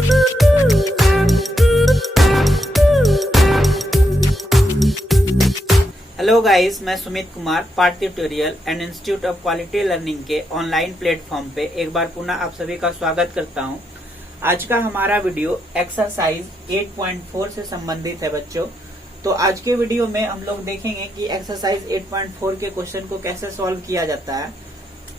Hello guys, मैं Sumit Kumar part tutorial and institute of quality learning के online platform पे एक बार पुनः आप सभी का स्वागत करता हूं। आज का हमारा वीडियो एक्सरसाइज 8.4 से संबंधित है बच्चों। तो आज के वीडियो में हम लोग देखेंगे कि एक्सरसाइज 8.4 के क्वेश्चन को कैसे सॉल्व किया जाता है।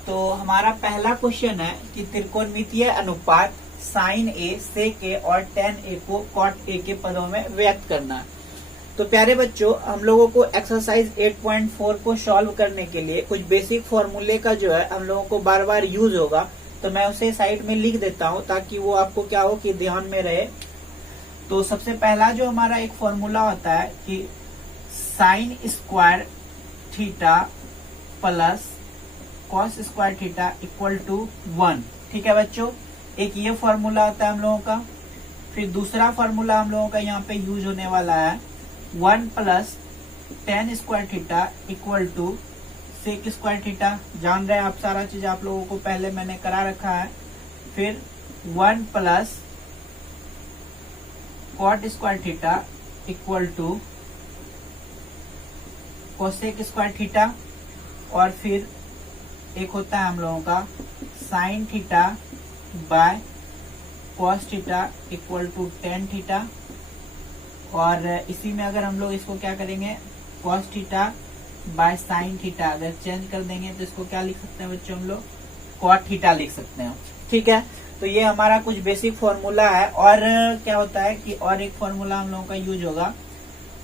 तो हमारा पहला क्वेश्चन है कि त्रिकोणमितीय अनुपात साइन ए, सेक ए और टेन ए को कॉट ए के पदों में व्यक्त करना है। तो प्यारे बच्चों, हम लोगों को एक्सरसाइज 8.4 को सॉल्व करने के लिए कुछ बेसिक फॉर्मूले का जो है हम लोगों को बार बार यूज होगा। तो मैं उसे साइड में लिख देता हूं ताकि वो आपको क्या हो कि ध्यान में रहे। तो सबसे पहला जो हमारा एक फॉर्मूला होता है कि sine square theta plus cos square theta equal to 1। ठीक है बच्चों, एक ये फॉर्मूला होता है हम लोगों का। फिर दूसरा फॉर्मूला हम लोगों का यहाँ पे यूज होने वाला है 1 plus tan square theta equal to sec square theta. जान रहे हैं आप, सारा चीज आप लोगों को पहले मैंने करा रखा है। फिर 1 plus cot square theta equal to cosec square theta. और फिर एक होता है हम लोगों का sine theta by cos theta equal to tan theta. और इसी में अगर हम लोग इसको क्या करेंगे, cos theta by sine theta अगर चेंज कर देंगे तो इसको क्या लिख सकते हैं बच्चों, हम लोग कॉट थीटा लिख सकते हैं। ठीक है, तो ये हमारा कुछ बेसिक फॉर्मूला है। और क्या होता है कि और एक फॉर्मूला हम लोगों का यूज होगा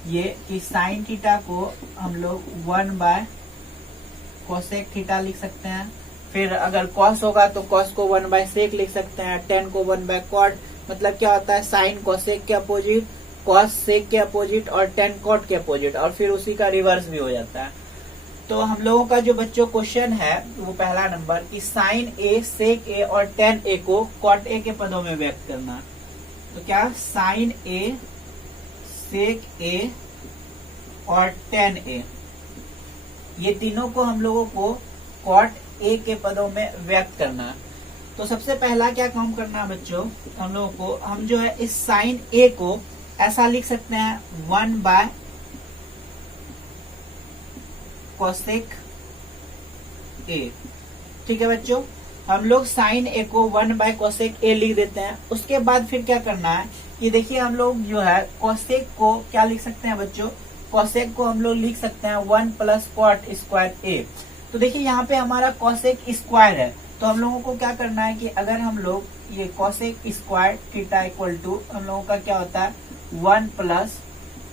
ये कि साइन थीटा को हम लोग 1 बाय कोसेक थीटा लिख सकते हैं। फिर अगर कॉस होगा तो कॉस को 1 बाय सेक लिख सकते हैं। टेन को 1 बाय कॉट। मतलब क्या होता है, साइन कोसेक के अपोजिट, कॉस सेक के अपोजिट और टेन कॉट के अपोजिट, और फिर उसी का रिवर्स भी हो जाता है। तो हम लोगों का जो बच्चों क्वेश्चन है वो पहला नंबर कि साइन ए, सेक ए और टेन ए को कॉट ए के पदों में व्यक्त करना। तो क्या साइन ए, सेक ए और टेन ए, ये तीनों को हम लोगों को कॉट ए के पदों में व्यक्त करना। तो सबसे पहला क्या काम करना है बच्चों, हम लोगों को हम जो है इस साइन ए को ऐसा लिख सकते हैं 1 बाय कोसेक ए। ठीक है बच्चों, हम लोग साइन ए को 1 बाय कोसेक ए लिख देते हैं। उसके बाद फिर क्या करना है कि देखिए हम लोग जो है कोसेक को क्या लिख सकते हैं बच्चों, कोसेक को हम लोग लिख सकते हैं 1 प्लस कॉट स्क्वायर ए। तो देखिए यहाँ पे हमारा कोसेक स्क्वायर है, तो हम लोगों को क्या करना है कि अगर हम लोग ये cosec square theta equal to हम लोगों का क्या होता है 1 प्लस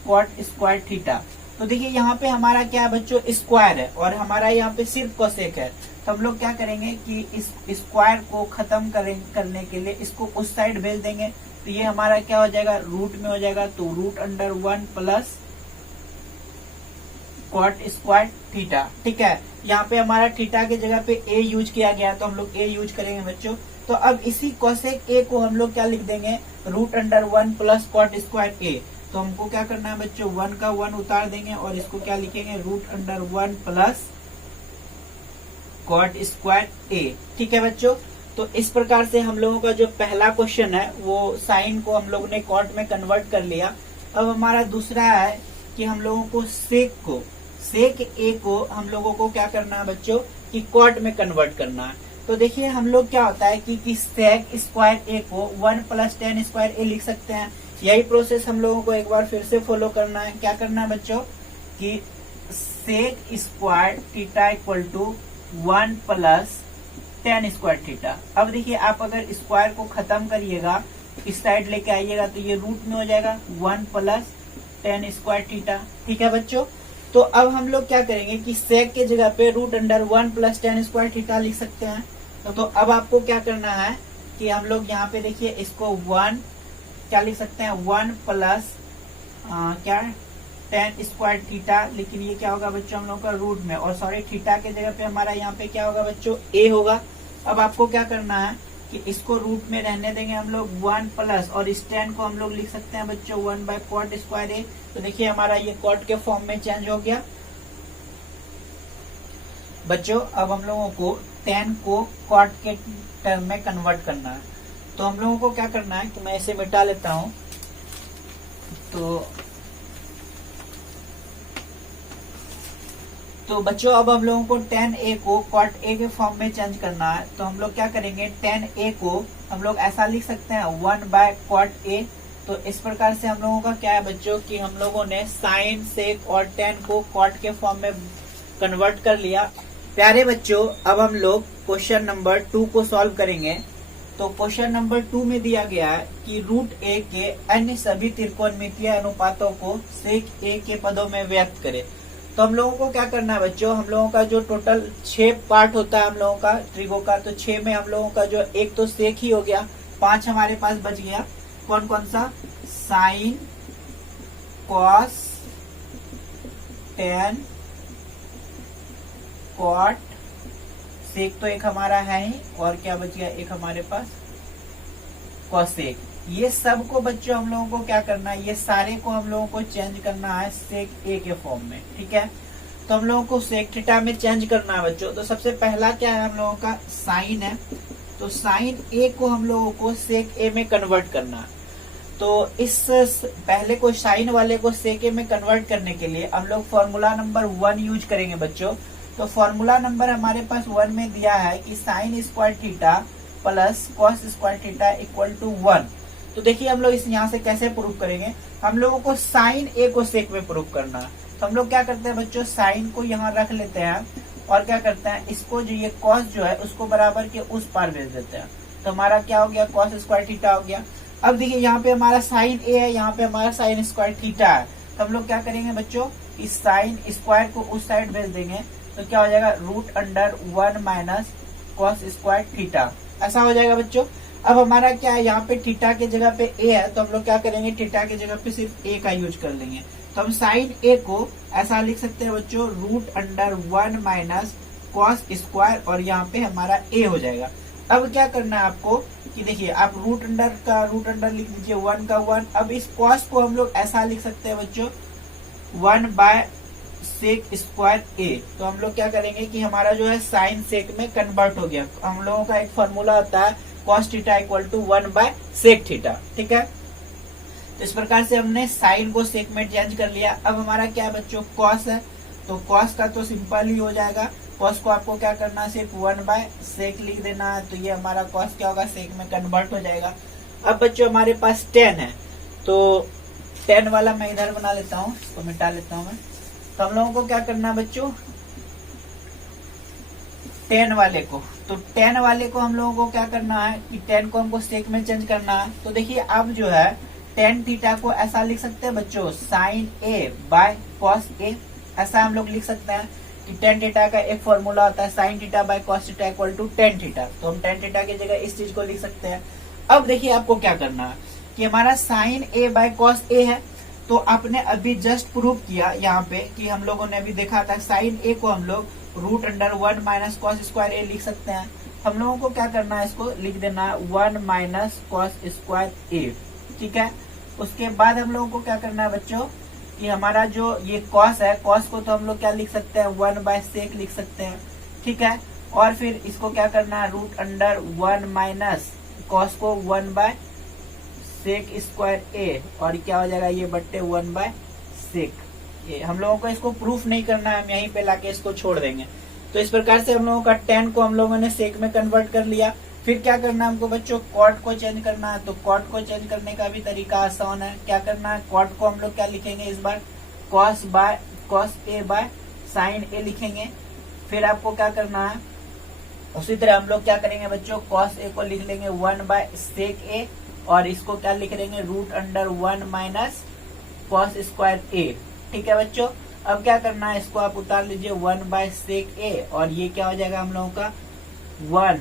कॉट स्क्वायर थीटा। तो देखिए यहाँ पे हमारा क्या है बच्चों, स्क्वायर है और हमारा यहाँ पे सिर्फ कोसेक है। तो हम लोग क्या करेंगे कि इस स्क्वायर को खत्म करने के लिए इसको उस साइड भेज देंगे। तो ये हमारा क्या हो जाएगा, रूट में हो जाएगा। तो root under 1 plus cot square theta. ठीक है, यहाँ पे हमारा थीटा की जगह पे ए यूज किया गया है तो हम लोग ए यूज करेंगे बच्चों। तो अब इसी कोसेक ए को हम लोग क्या लिख देंगे, root under 1 plus cot square a. तो हमको क्या करना है बच्चों, 1 का 1 उतार देंगे और इसको क्या लिखेंगे, root under 1 plus cot square a. ठीक है बच्चों, तो इस प्रकार से हम लोगों का जो पहला क्वेश्चन है वो साइन को हम लोग ने कॉट में कन्वर्ट कर लिया। अब हमारा दूसरा है कि हम लोगों को सेक ए को हम लोगों को क्या करना है बच्चों कि कॉट में कन्वर्ट करना है। तो देखिए हम लोग क्या होता है कि सेक स्क्वायर ए को 1 प्लस टेन स्क्वायर ए लिख सकते हैं। यही प्रोसेस हम लोगों को एक बार फिर से फॉलो करना है। क्या करना है बच्चों कि sec square theta equal to 1 plus tan square theta. अब देखिए आप अगर स्क्वायर को खत्म करिएगा, इस साइड लेके आइएगा तो ये रूट में हो जाएगा 1 प्लस टेन स्क्वायर थीटा। ठीक है बच्चों, तो अब हम लोग क्या करेंगे कि सेक के जगह पे root under 1 plus tan square theta लिख सकते हैं। तो अब आपको क्या करना है कि हम लोग यहाँ पे देखिए इसको 1 क्या लिख सकते हैं, 1 प्लस क्या टेन स्क्वायर थीटा। लेकिन ये क्या होगा बच्चों हम लोग का रूट में, और सॉरी थीटा के जगह पे हमारा यहाँ पे क्या होगा बच्चों, ए होगा। अब आपको क्या करना है कि इसको रूट में रहने देंगे हम लोग 1 प्लस, और इस टेन को हम लोग लिख सकते हैं बच्चों 1 बाय कॉट स्क्वायर ए। तो देखिए हमारा ये कॉट के फॉर्म में चेंज हो गया। बच्चों अब हम लोगों को टेन को कॉट के टर्म में कन्वर्ट करना है। तो हम लोगों को क्या करना है कि मैं इसे मिटा लेता हूं। तो बच्चों अब हम लोगों को tan a को cot a के फॉर्म में चेंज करना है। तो हम लोग क्या करेंगे, tan a को हम लोग ऐसा लिख सकते हैं 1/cot a। तो इस प्रकार से हम लोगों का क्या है बच्चों कि हम लोगों ने साइन सेक और tan को cot के फॉर्म में कन्वर्ट कर लिया। प्यारे बच्चों अब हम लोग क्वेश्चन नंबर 2 को सॉल्व करेंगे। तो क्वेश्चन नंबर 2 में दिया गया है कि रूट a के अन्य सभी त्रिकोणमितीय अनुपातों को सेक a के पदों में व्यक्त करें। तो हम लोगों को क्या करना है बच्चों, हम लोगों का जो टोटल 6 पार्ट होता है हम लोगों का ट्रिगो का, तो 6 में हम लोगों का जो एक तो सेक ही हो गया, 5 हमारे पास बच गया। कौन कौन सा, साइन, कॉस, टेन, कॉट, सेक तो एक हमारा है ही, और क्या बच गया एक हमारे पास कॉसेक। ये सब को बच्चों हम लोगों को क्या करना है, ये सारे को हम लोगों को चेंज करना है सेक ए के फॉर्म में। ठीक है, तो हम लोगों को सेक थीटा में चेंज करना है बच्चों। तो सबसे पहला क्या है हम लोगों का साइन है, तो साइन ए को हम लोगों को सेक ए में कन्वर्ट करना है। तो इस पहले को साइन वाले को सेक ए में कन्वर्ट करने के लिए हम लोग फॉर्मूला नंबर 1 यूज करेंगे बच्चों। तो फॉर्मूला नंबर हमारे पास 1 में दिया है कि sine square theta plus cos square theta equal to 1। तो देखिए हम लोग इस यहाँ से कैसे प्रूव करेंगे, हम लोगों को साइन ए को सेक में प्रूव करना है। तो हम लोग क्या करते हैं बच्चों, साइन को यहाँ रख लेते हैं और क्या करते हैं, इसको जो ये कॉस जो है उसको बराबर के उस पार भेज देते हैं। तो हमारा क्या हो गया, कॉस स्क्वायर थीटा हो गया। अब देखिए यहाँ पे हमारा साइन ए है, यहाँ पे हमारा साइन स्क्वायर थीटा है। तो हम लोग क्या करेंगे बच्चों, इस साइन स्क्वायर को उस साइड भेज देंगे। तो क्या हो जाएगा, √1 माइनस कॉस स्क्वायर थीटा, ऐसा हो जाएगा बच्चों। अब हमारा क्या है, यहाँ पे थीटा के जगह पे ए है, तो हम लोग क्या करेंगे, थीटा के जगह पे सिर्फ ए का यूज कर लेंगे। तो हम साइन ए को ऐसा लिख सकते हैं बच्चों, √1 माइनस कॉस स्क्वायर, और यहाँ पे हमारा ए हो जाएगा। अब क्या करना है आपको कि देखिए आप √अंडर लिख दीजिए 1 का 1। अब इस कॉस को हम लोग ऐसा लिख सकते हैं बच्चों 1/सेक स्क्वायर ए। तो हम लोग क्या करेंगे कि हमारा जो है साइन सेक में कन्वर्ट हो गया। हम लोगों का एक फॉर्मूला होता है कॉस थीटा इक्वल टू 1/सेक थीटा। ठीक है, तो इस प्रकार से हमने साइन को सेक में चेंज कर लिया। अब हमारा क्या है बच्चों, कॉस है, तो कॉस का तो सिंपल ही हो जाएगा। कॉस को आपको क्या करना है, सिर्फ 1/सेक लिख देना है। तो ये हमारा कॉस क्या होगा, सेक में कन्वर्ट हो जाएगा। अब बच्चों हमारे पास 10 है, तो 10 वाला मैं इधर बना लेता हूँ, इसको मिटा लेता हूँ मैं। तो हम लोगों को क्या करना है बच्चों, 10 वाले को, तो 10 वाले को हम लोगों को क्या करना है कि 10 को हमको सेक में चेंज करना है। तो देखिए अब जो है tan थीटा को ऐसा लिख सकते हैं बच्चों, sign A by cos A, ऐसा हम लोग लिख सकते हैं कि tan थीटा का एक फॉर्मूला होता है sine theta by cos theta equal to tan theta. तो हम tan थीटा की जगह इस चीज को लिख सकते हैं। अब देखिए आपको क्या करना है कि हमारा sign A by cos A है, तो आपने अभी जस्ट प्रूव किया यहाँ पे कि हम लोगों ने अभी देखा था साइन ए को हम लोग √1 माइनस कॉस स्क्वायर ए लिख सकते हैं। हम लोगों को क्या करना है, इसको लिख देना 1 माइनस कॉस स्क्वायर ए। ठीक है, उसके बाद हम लोगों को क्या करना है बच्चों कि हमारा जो ये कॉस है, कॉस को तो हम लोग क्या लिख सकते हैं, 1/सेक लिख सकते हैं। ठीक है, और फिर इसको क्या करना है, √1 माइनस कॉस को 1/सेक स्क्वायर ए, और क्या हो जाएगा ये बट्टे 1/सेक। ये हम लोगों को इसको प्रूफ नहीं करना है, हम यहीं पे लाके इसको छोड़ देंगे। तो इस प्रकार से हम लोगों का tan को हम लोगों ने सेक में कन्वर्ट कर लिया। फिर क्या करना है हमको बच्चों, कॉट को चेंज करना है। तो कॉट को चेंज करने का भी तरीका आसान है। क्या करना है, कॉट को हम लोग क्या लिखेंगे इस बार, कॉस ए बाय साइन ए लिखेंगे। फिर आपको क्या करना है, उसी तरह हम लोग क्या करेंगे बच्चों, कॉस ए को लिख लेंगे 1/सेक ए, और इसको क्या लिख लेंगे, √1 माइनस कॉस स्क्वायर ए। ठीक है बच्चों, अब क्या करना है, इसको आप उतार लीजिए 1/सेक ए, और ये क्या हो जाएगा हम लोगों का 1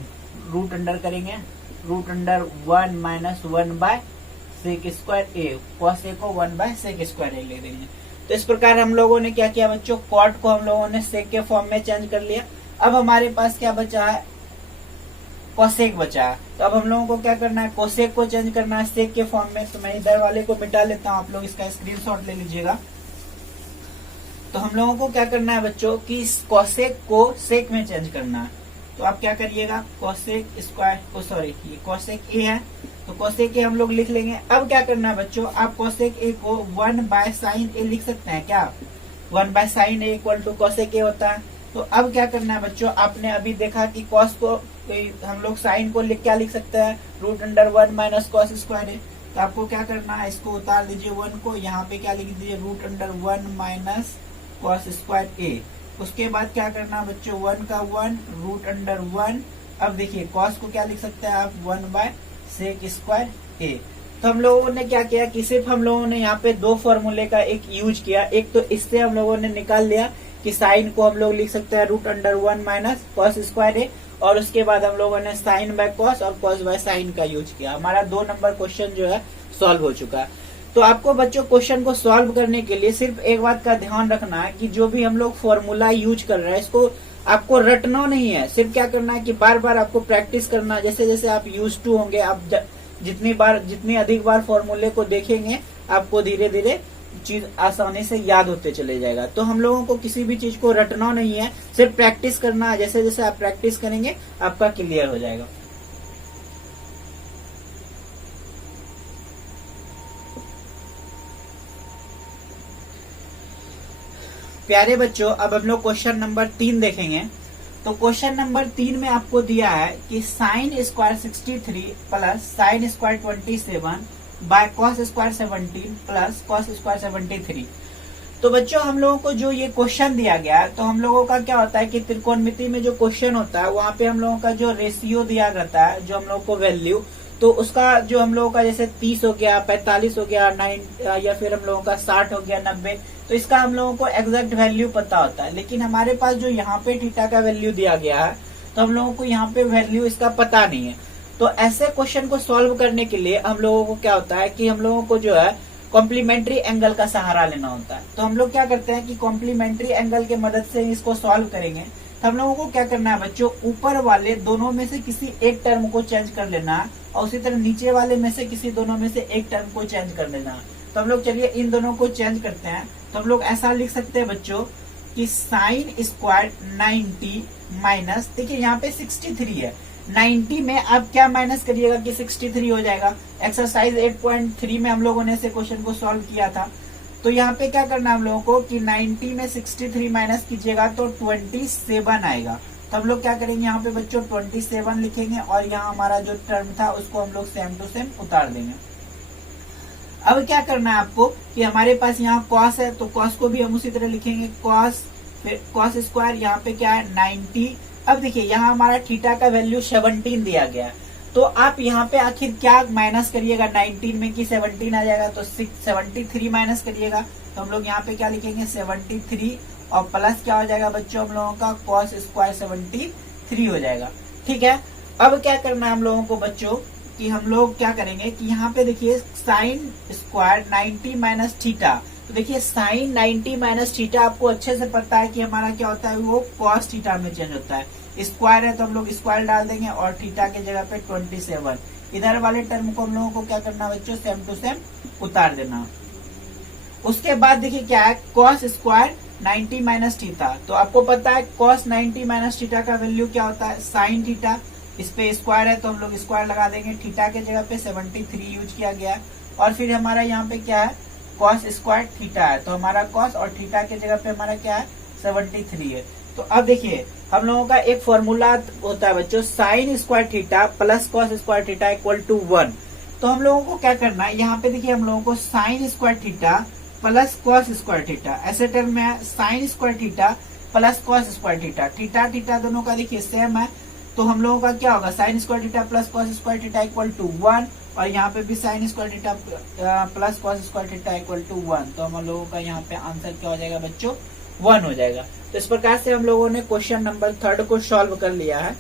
रूट अंडर करेंगे, √1 minus 1/सेक square A, cos A को 1/सेक स्क्वायर ए ले देंगे। तो इस प्रकार हम लोगों ने क्या किया बच्चों, कॉट को हम लोगों ने सेक के फॉर्म में चेंज कर लिया। अब हमारे पास क्या बचा है, कोसेक बचा है। तो अब हम लोगों को क्या करना है, कोसेक को चेंज करना है सेक के फॉर्म में। तो मैं इधर वाले को मिटा लेता हूँ, आप लोग इसका स्क्रीनशॉट ले लीजिएगा। तो हम लोगों को क्या करना है बच्चों कि इस कोसेक को सेक में चेंज करना है। तो आप क्या करिएगा, कोसेक स्क्वायर, सॉरी ये कोसेक ए है, तो कोसेक ए हम लोग लिख लेंगे। अब क्या करना है बच्चों, आप कोसेक ए को 1/sin ए लिख सकते हैं क्या, 1/sin A equal to cosec A होता है। तो अब क्या करना है बच्चों, आपने अभी देखा कि कॉस को हम लोग साइन को क्या लिख सकते हैं, √1 माइनस कॉस स्क्वायर है। तो आपको क्या करना है, इसको उतार दीजिए 1 को, यहाँ पे क्या लिख दीजिए √1 माइनस कॉस स्क्वायर ए। उसके बाद क्या करना है बच्चों, 1 का 1 √1। अब देखिए कॉस को क्या लिख सकते हैं आप, 1/sec स्क्वायर ए। तो हम लोगों ने क्या किया कि सिर्फ हम लोगों ने यहाँ पे दो फॉर्मूले का एक यूज किया। एक तो इससे हम लोगों ने निकाल लिया कि साइन को हम लोग लिख सकते हैं √1 माइनस कॉस स्क्वायर ए, और उसके बाद हम लोगों ने साइन बाय कॉस और कॉस बाय साइन का यूज किया। हमारा 2 नंबर क्वेश्चन जो है सॉल्व हो चुका है। तो आपको बच्चों क्वेश्चन को सॉल्व करने के लिए सिर्फ एक बात का ध्यान रखना है कि जो भी हम लोग फॉर्मूला यूज कर रहे हैं इसको आपको रटना नहीं है, सिर्फ क्या करना है कि बार बार आपको प्रैक्टिस करना है। जैसे जैसे आप यूज टू होंगे, आप जितनी अधिक बार फॉर्मूले को देखेंगे आपको धीरे धीरे चीज आसानी से याद होते चले जाएगा। तो हम लोगों को किसी भी चीज को रटना नहीं है, सिर्फ प्रैक्टिस करना है। जैसे जैसे आप प्रैक्टिस करेंगे आपका क्लियर हो जाएगा। प्यारे बच्चों, अब हम लोग क्वेश्चन नंबर 3 देखेंगे। तो क्वेश्चन नंबर 3 में आपको दिया है कि sine square 63 plus sine square 27 by cos square 17 plus cos square 73। तो बच्चों हम लोगों को जो ये क्वेश्चन दिया गया है, तो हम लोगों का क्या होता है कि त्रिकोणमिति में जो क्वेश्चन होता है वहां पे हम लोगों का जो रेशियो दिया रहता है, जो हम लोगों को वैल्यू, तो उसका जो हम लोगों का जैसे 30 हो गया, 45 हो गया, 9 या फिर हम लोगों का 60 हो गया, 90, तो इसका हम लोगों को एग्जैक्ट वैल्यू पता होता है। लेकिन हमारे पास जो यहाँ पे थीटा का वैल्यू दिया गया है, तो हम लोगों को यहाँ पे वैल्यू इसका पता नहीं है। तो ऐसे क्वेश्चन को सॉल्व करने के लिए हम लोगों को क्या होता है कि हम लोगों को जो है कॉम्प्लीमेंट्री एंगल का सहारा लेना होता है। तो हम लोग क्या करते हैं कि कॉम्प्लीमेंट्री एंगल के मदद से इसको सॉल्व करेंगे। तो हम लोगों को क्या करना है बच्चों, ऊपर वाले दोनों में से किसी एक टर्म को चेंज कर लेना है, और उसी तरह नीचे वाले में से किसी दोनों में से एक टर्म को चेंज कर लेना है। तो हम लोग चलिए इन दोनों को चेंज करते हैं। तो हम लोग ऐसा लिख सकते हैं बच्चों कि साइन स्क्वायर 90 माइनस, देखिए यहाँ पे 63 है, 90 में आप क्या माइनस करिएगा कि 63 हो जाएगा। एक्सरसाइज 8.3 में हम लोगों ने इसे क्वेश्चन को सॉल्व किया था। तो यहाँ पे क्या करना है हम लोगों को कि 90 में 63 माइनस कीजिएगा तो 27 आएगा। तो हम लोग क्या करेंगे यहाँ पे बच्चों 27 लिखेंगे, और यहाँ हमारा जो टर्म था उसको हम लोग सेम टू सेम उतार देंगे। अब क्या करना है आपको कि हमारे पास यहाँ कॉस है, तो कॉस को भी हम उसी तरह लिखेंगे, कॉस, फिर कॉस स्क्वायर, यहाँ पे क्या है 90। अब देखिए यहाँ हमारा थीटा का वैल्यू 17 दिया गया है, तो आप यहाँ पे आखिर क्या माइनस करिएगा 19 में कि 17 आ जाएगा, तो 73 माइनस करिएगा। तो हम लोग यहाँ पे क्या लिखेंगे 73, और प्लस क्या हो जाएगा बच्चों हम लोगों का कॉस स्क्वायर 73 हो जाएगा। ठीक है, अब क्या करना है हम लोगों को बच्चों कि हम लोग क्या करेंगे कि यहाँ पे देखिए साइन स्क्वायर 90 माइनस थीटा। तो देखिए साइन 90 माइनस थीटा आपको अच्छे से पता है कि हमारा क्या होता है, वो कॉस थीटा में चेंज होता है। स्क्वायर है तो हम लोग स्क्वायर डाल देंगे, और थीटा के जगह पे 27। इधर वाले टर्म को हम लोगों को क्या करना है बच्चों, सेम टू सेम उतार देना। उसके बाद देखिए क्या है, कॉस स्क्वायर 90 माइनस थीटा। तो आपको पता है कॉस 90 माइनस थीटा का वैल्यू क्या होता है, साइन थीटा। इस पे स्क्वायर है तो हम लोग स्क्वायर लगा देंगे, थीटा के जगह पे 73 यूज किया गया, और फिर हमारा यहाँ पे क्या है कॉस स्क्वायर थीटा है, तो हमारा कॉस और थीटा के जगह पे हमारा क्या है 73 है। तो अब देखिए हम लोगों का एक फॉर्मूला होता है बच्चों, sine square theta plus cos square theta equal to 1। तो हम लोगों को क्या करना है, यहाँ पे देखिए हम लोगों को sign square theta plus cos square theta, ऐसे टर्म में है sign square theta plus cos square theta, theta theta दोनों का देखिए सेम है। तो हम लोगों का क्या होगा, sine square theta plus cos square theta equal to 1, और यहाँ पे भी sine square theta plus cos square theta equal to 1। तो हम लोगों का यहाँ पे आंसर क्या हो जाएगा बच्चों, 1 हो जाएगा। तो इस प्रकार से हम लोगों ने क्वेश्चन नंबर 3 को सॉल्व कर लिया है।